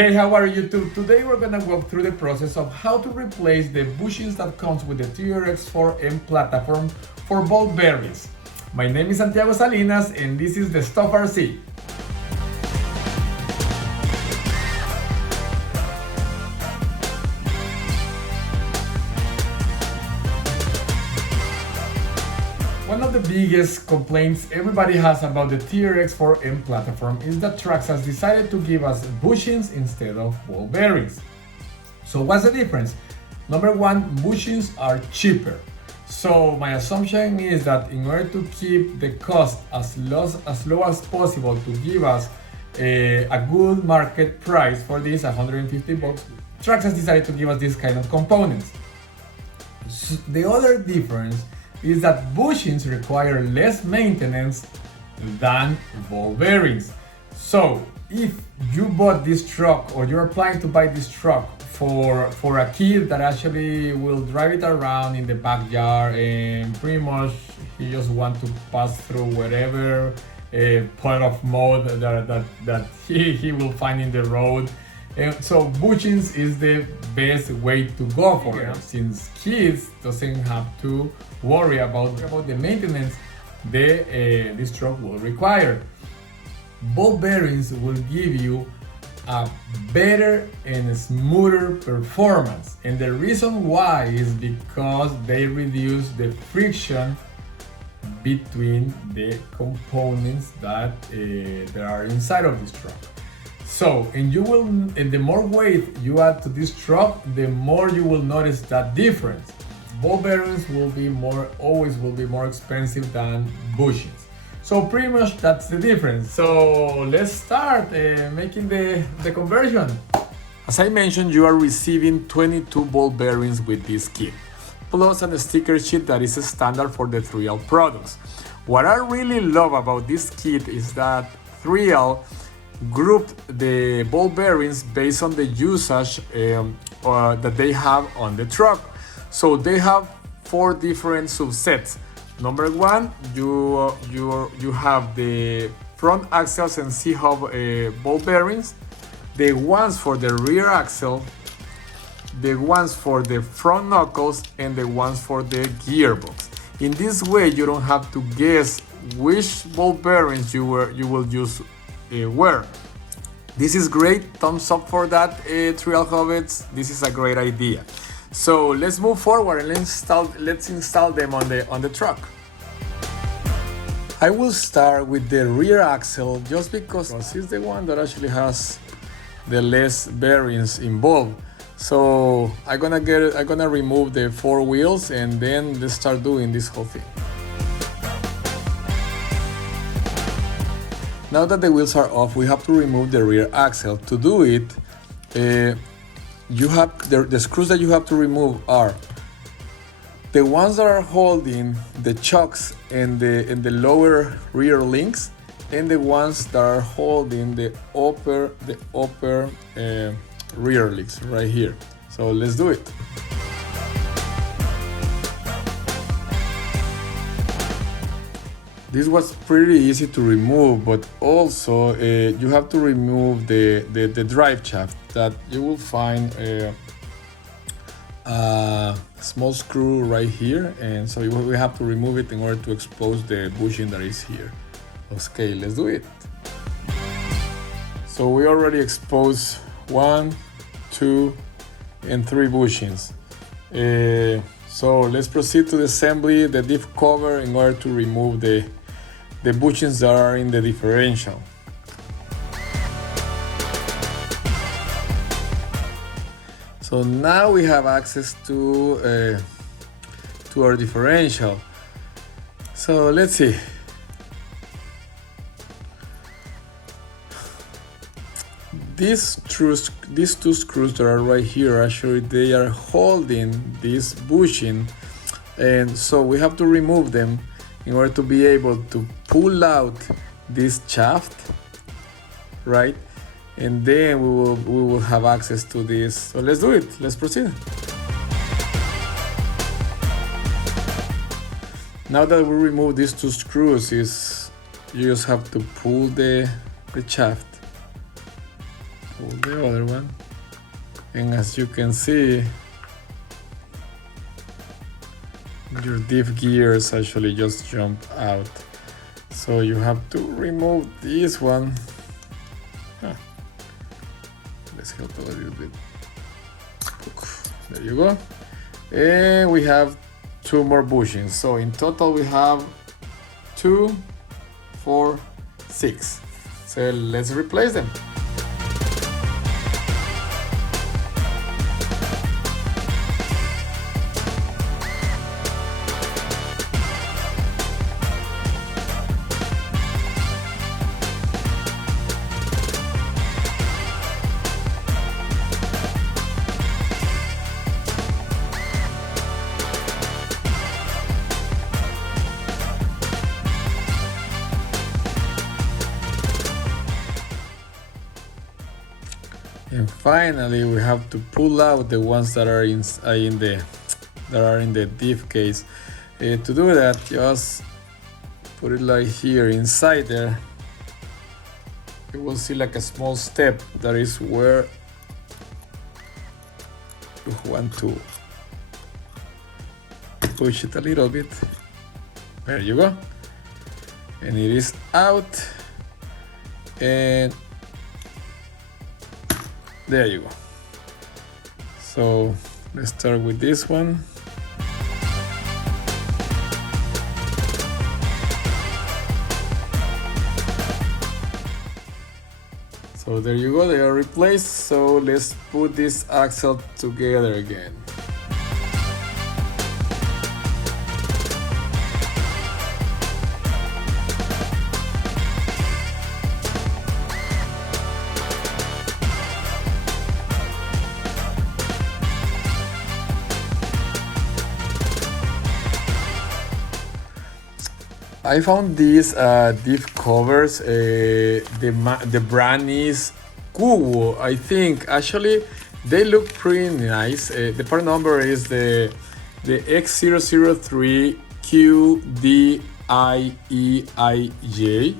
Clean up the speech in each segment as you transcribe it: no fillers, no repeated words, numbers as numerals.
Hey, how are you too? Today we're gonna walk through the process of how to replace the bushings that comes with the TRX4M platform for ball bearings. My name is Santiago Salinas and this is the Stuff RC. One of the biggest complaints everybody has about the TRX4M platform is that Trax has decided to give us bushings instead of ball bearings. So what's the difference? Number one, bushings are cheaper. So my assumption is that in order to keep the cost as low as possible to give us a good market price for this, $150, Trax has decided to give us this kind of components. So the other difference is that bushings require less maintenance than ball bearings. So if you bought this truck or you're planning to buy this truck for a kid that actually will drive it around in the backyard and pretty much he just want to pass through whatever part of mud that he will find in the road. And so bushings is the best way to go for it, since kids doesn't have to worry about the maintenance this truck will require. Ball bearings will give you a better and smoother performance, and the reason why is because they reduce the friction between the components that are inside of this truck. So, and the more weight you add to this truck, the more you will notice that difference. Ball bearings always will be more expensive than bushings. So pretty much that's the difference. So let's start making the conversion. As I mentioned, you are receiving 22 ball bearings with this kit, plus a sticker sheet that is standard for the TREAL products. What I really love about this kit is that TREAL grouped the ball bearings based on the usage that they have on the truck. So they have 4 different subsets. Number one, you have the front axles and C-hub ball bearings, the ones for the rear axle, the ones for the front knuckles, and the ones for the gearbox. In this way, you don't have to guess which ball bearings you will use where. This is great. Thumbs up for that, TREAL Hobbits. This is a great idea. So let's move forward and let's install them on the truck. I will start with the rear axle just because it's the one that actually has the less bearings involved. So I'm gonna remove the 4 wheels and then let's start doing this whole thing. Now that the wheels are off, we have to remove the rear axle. To do it, you have the screws that you have to remove are the ones that are holding the chocks and the lower rear links, and the ones that are holding the upper rear links right here. So let's do it. This was pretty easy to remove, but also you have to remove the drive shaft that you will find a small screw right here, and so we have to remove it in order to expose the bushing that is here. Okay, let's do it. So we already exposed 1, 2, and 3 bushings. So let's proceed to assembly the diff cover in order to remove the bushings that are in the differential. So now we have access to our differential. So let's see. These 2 screws that are right here, actually they are holding this bushing, and so we have to remove them in order to be able to pull out this shaft, right? And then we will have access to this. So let's do it. Let's proceed. Now that we remove these 2 screws, you just have to pull the shaft pull the other one, and as you can see, your diff gears actually just jump out. So you have to remove this one. Let's help a little bit. There you go. And we have 2 more bushings. So in total we have 2, 4, 6. So let's replace them. And finally, we have to pull out the ones that are in the diff case. To do that, just put it like here inside there. You will see like a small step. That is where you want to push it a little bit. There you go. And it is out. And there you go. So let's start with this one. So there you go, they are replaced. So let's put this axle together again. I found these Diff covers. The brand is COOWOO. I think actually they look pretty nice. The part number is the X003QDIEIJ.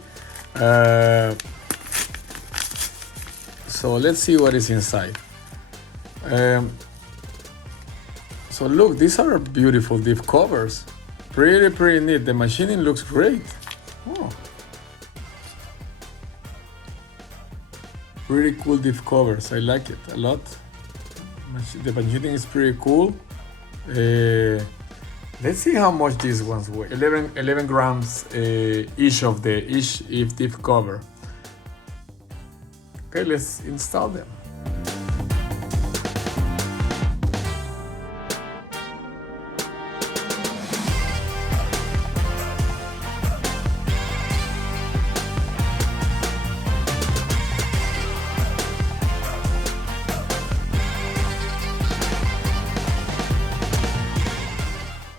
So let's see what is inside. So look, these are beautiful Diff covers. Pretty neat. The machining looks great. Oh. Pretty cool Diff covers. I like it a lot. The machining is pretty cool. Let's see how much these ones weigh. 11 grams each Diff cover. Okay, let's install them.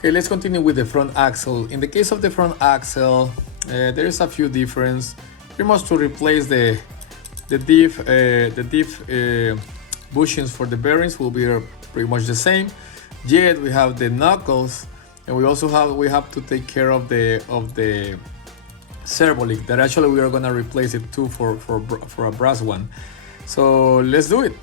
Okay, let's continue with the front axle. In the case of the front axle, there is a few differences. Pretty much to replace the diff bushings for the bearings will be pretty much the same. Yet we have the knuckles, and we have to take care of the servo leak. That actually we are gonna replace it too for a brass one. So let's do it.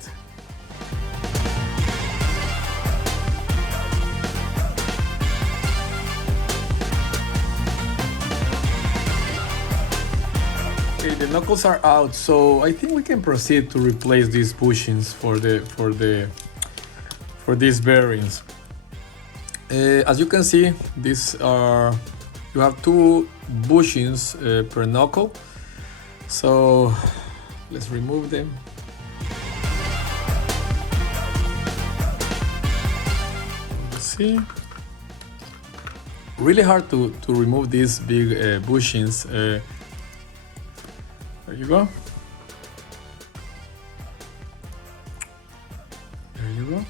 Okay, the knuckles are out, so I think we can proceed to replace these bushings for these bearings. As you can see, you have 2 bushings per knuckle. So let's remove them. Let's see. Really hard to remove these big bushings. There you go. There you go.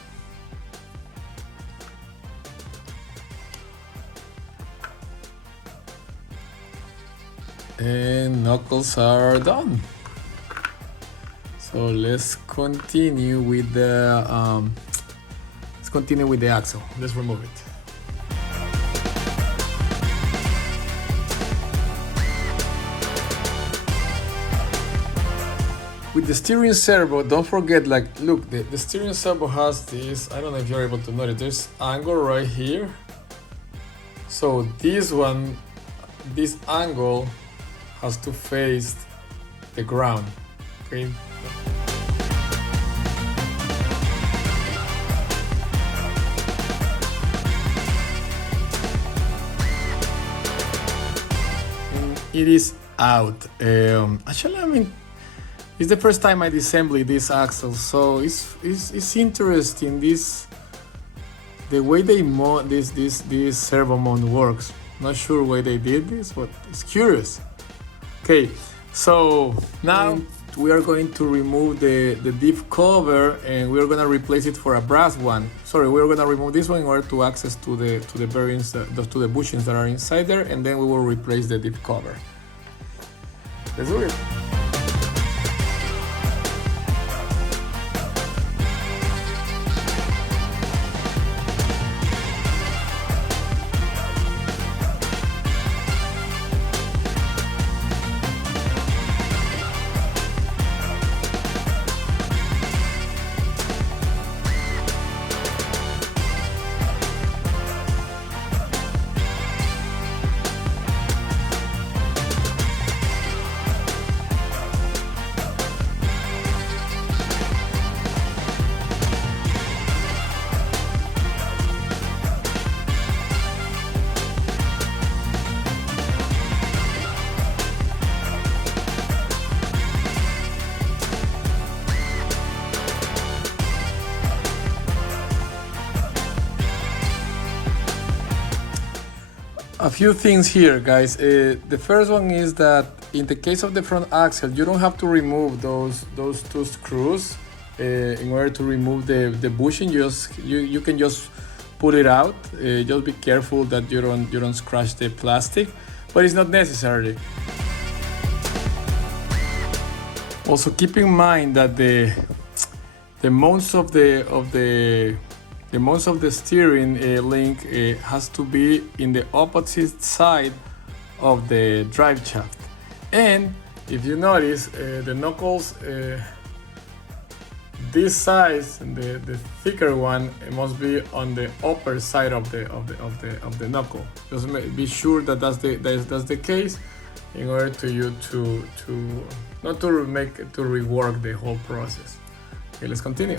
And knuckles are done. So let's continue with the axle. Let's remove it. with the steering servo, don't forget, like, look, the steering servo has this, I don't know if you're able to notice, there's angle right here. So this one, this angle has to face the ground, okay? It is out. Actually, I mean, it's the first time I disassembly this axle, so it's interesting the way they mount this servo mount works. Not sure why they did this, but it's curious. Okay, so now we are going to remove the Diff cover and we are gonna replace it for a brass one. Sorry, we are gonna remove this one in order to access to the bearings, to the bushings that are inside there, and then we will replace the Diff cover. Let's do it. A few things here, guys. The first one is that in the case of the front axle, you don't have to remove those two screws in order to remove the bushing. You can just pull it out. Just be careful that you don't scratch the plastic, but it's not necessary. Also, keep in mind that the mounts of the mounts of the steering link has to be in the opposite side of the drive shaft. And if you notice, the knuckles, this size, the thicker one, it must be on the upper side of the knuckle. Just be sure that that's the case in order to you to not to rework the whole process. Okay, let's continue.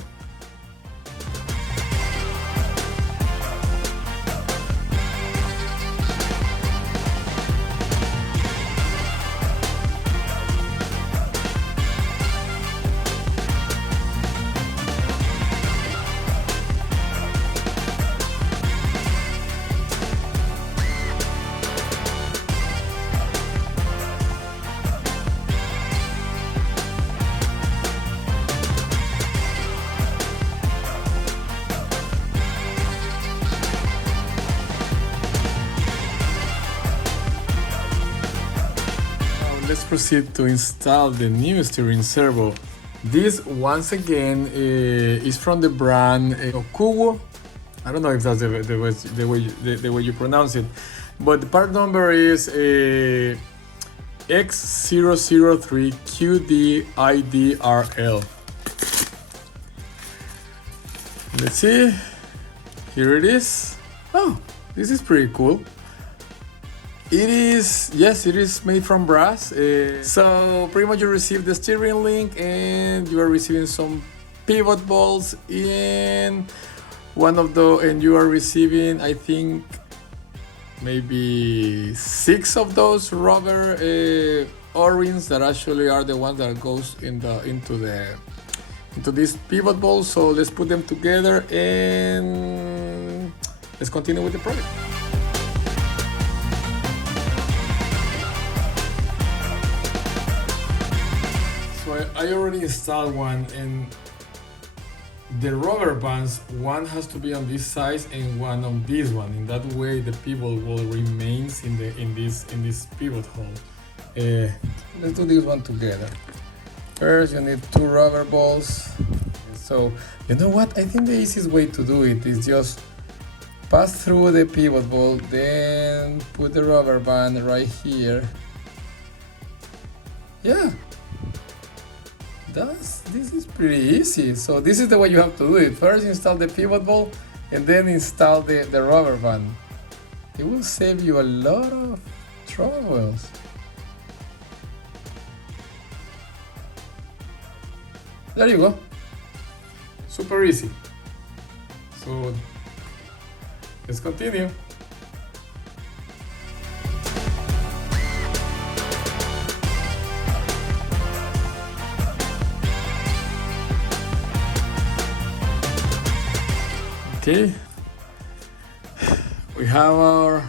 Let's proceed to install the new steering servo. This, once again, is from the brand COOWOO. I don't know if that's the way you pronounce it, but the part number is X003QDIDRL. Let's see. Here it is. Oh, this is pretty cool. It is, yes, it is made from brass. So pretty much you receive the steering link and you are receiving some pivot bolts in one of the, and you are receiving, I think, maybe 6 of those rubber O-rings that actually are the ones that goes into this pivot bolt. So let's put them together and let's continue with the project. I already installed one, and the rubber bands, one has to be on this side and one on this one. In that way, the pivot will remain in this pivot hole. Let's do this one together. First, you need 2 rubber balls. So you know what? I think the easiest way to do it is just pass through the pivot ball, then put the rubber band right here. Yeah. This is pretty easy. So this is the way you have to do it. First install the pivot ball and then install the rubber band. It will save you a lot of troubles. There you go. Super easy. So let's continue. Okay, we have our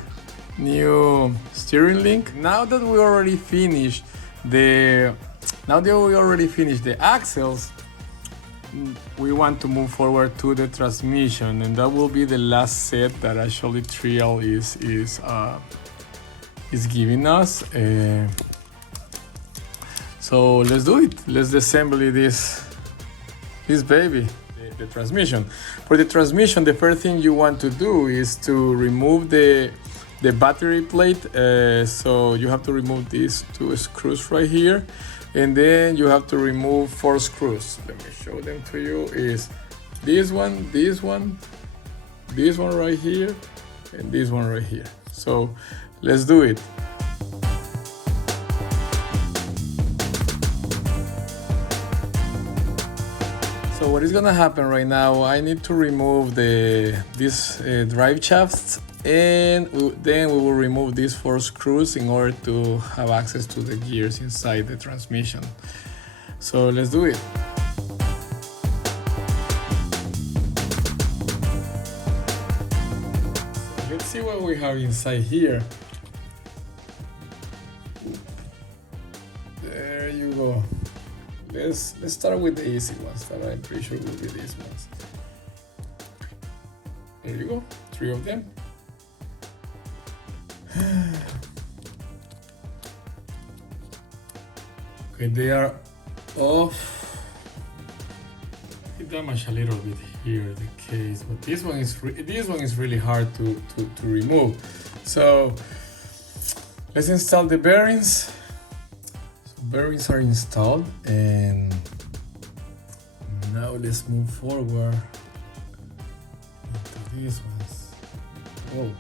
new steering link. Now that we already finished the axles, we want to move forward to the transmission, and that will be the last set that actually TREAL is giving us. So let's do it. Let's assemble this baby. The transmission. For the transmission, the first thing you want to do is to remove the battery plate. So you have to remove these 2 screws right here, and then you have to remove 4 screws. Let me show them to you. Is this one right here, and this one right here. So let's do it. So what is gonna happen right now, I need to remove these drive shafts, and then we will remove these 4 screws in order to have access to the gears inside the transmission. So let's do it. Let's see what we have inside here. There you go. Let's start with the easy ones that I'm pretty sure will be these ones. There you go, 3 of them. Okay, they are off. It damaged a little bit here, the case, but this one is really hard to remove. So let's install the bearings. Bearings are installed, and now let's move forward into these ones. Oh,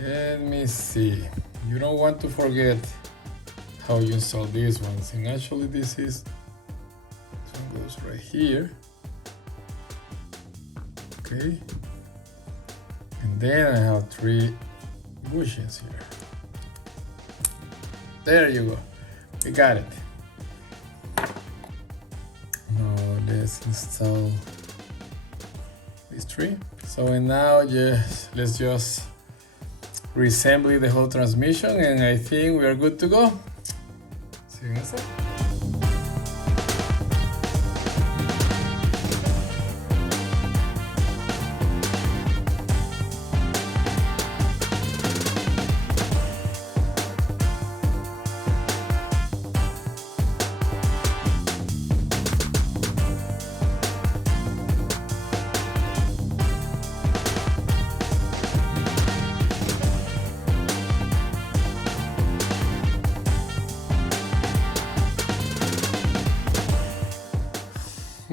let me see. You don't want to forget how you install these ones, and actually this one goes right here. Okay, and then I have 3 bushings here. There you go, we got it. Now let's install these 3. So now let's just reassemble the whole transmission, and I think we are good to go. See you in a sec.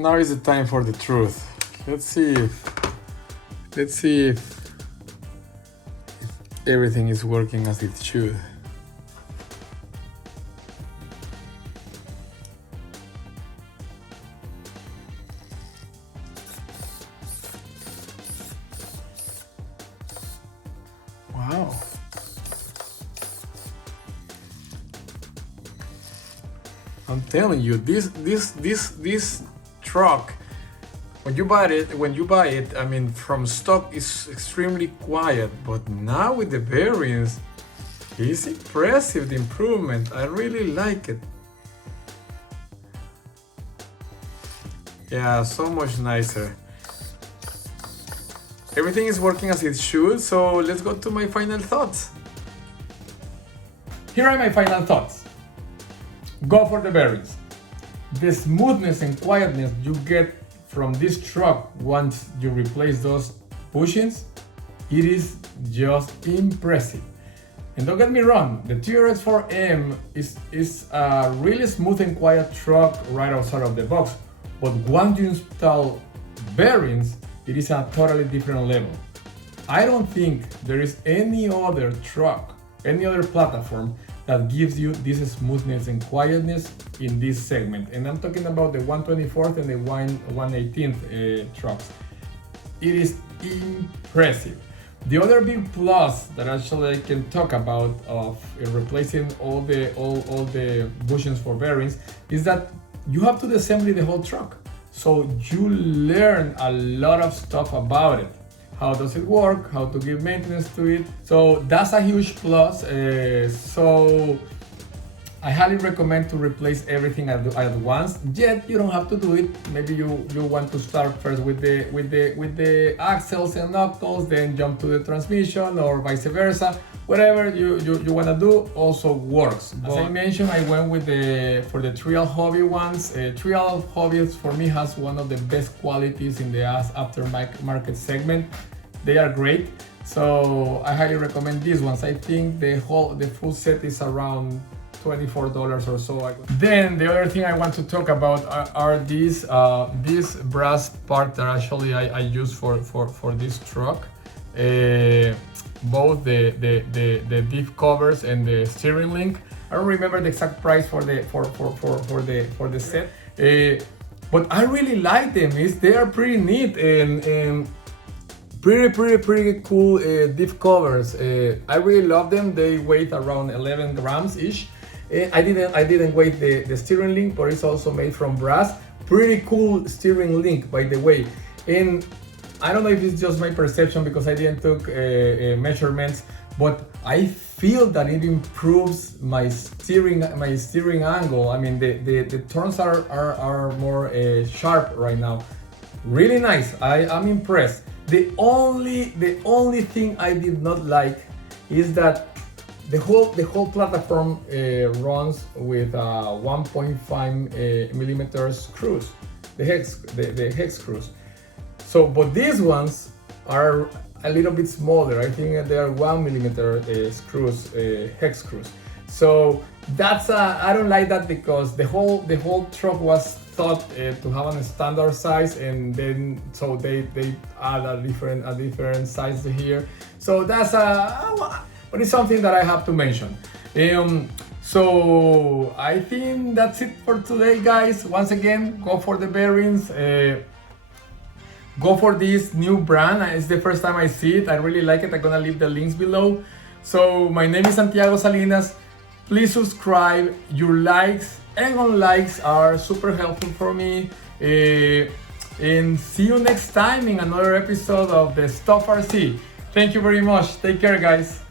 Now is the time for the truth. Let's see if everything is working as it should. Wow. I'm telling you, this truck, when you buy it, I mean, from stock, is extremely quiet, but now with the bearings, it's impressive, the improvement. I really like it. Yeah, so much nicer. Everything is working as it should, so let's go to my final thoughts. Here are my final thoughts. Go for the bearings. The smoothness and quietness you get from this truck once you replace those bushings, it is just impressive. And don't get me wrong, the TRX4M is a really smooth and quiet truck right outside of the box. But once you install bearings, it is a totally different level. I don't think there is any other truck, any other platform that gives you this smoothness and quietness in this segment. And I'm talking about the 124th and the 118th trucks. It is impressive. The other big plus that actually I can talk about of replacing all the bushings for bearings is that you have to disassemble the whole truck. So you learn a lot of stuff about it. How does it work? How to give maintenance to it? So that's a huge plus. So I highly recommend to replace everything at once. Yet you don't have to do it. Maybe you want to start first with the axles and knuckles, then jump to the transmission, or vice versa. Whatever you want to do also works. As I mentioned, I went with for the TREAL Hobby ones. TREAL Hobbies for me has one of the best qualities in the aftermarket segment. They are great, so I highly recommend these ones. I think the full set is around $24 or so. Then the other thing I want to talk about are these brass parts that actually I use for this truck. Both the Diff covers and the steering link. I don't remember the exact price for the set, but I really like them. They are pretty neat and pretty cool Diff covers. I really love them. They weigh around 11 grams ish. I didn't weigh the steering link, but it's also made from brass. Pretty cool steering link, by the way. And I don't know if it's just my perception because I didn't took measurements, but I feel that it improves my steering angle. I mean, the turns are more sharp right now. Really nice. I'm impressed. The only thing I did not like is that the whole platform runs with 1.5 millimeter screws, the hex screws. So, but these ones are a little bit smaller. I think they are 1 millimeter screws, hex screws. So that's I don't like that because the whole truck was thought to have a standard size, and then so they add a different size here. So that's but it's something that I have to mention. So I think that's it for today, guys. Once again, go for the bearings. Go for this new brand. It's the first time I see it. I really like it. I'm gonna leave the links below. So my name is Santiago Salinas. Please subscribe. Your likes and unlikes are super helpful for me. And see you next time in another episode of the Stuff RC. Thank you very much. Take care, guys.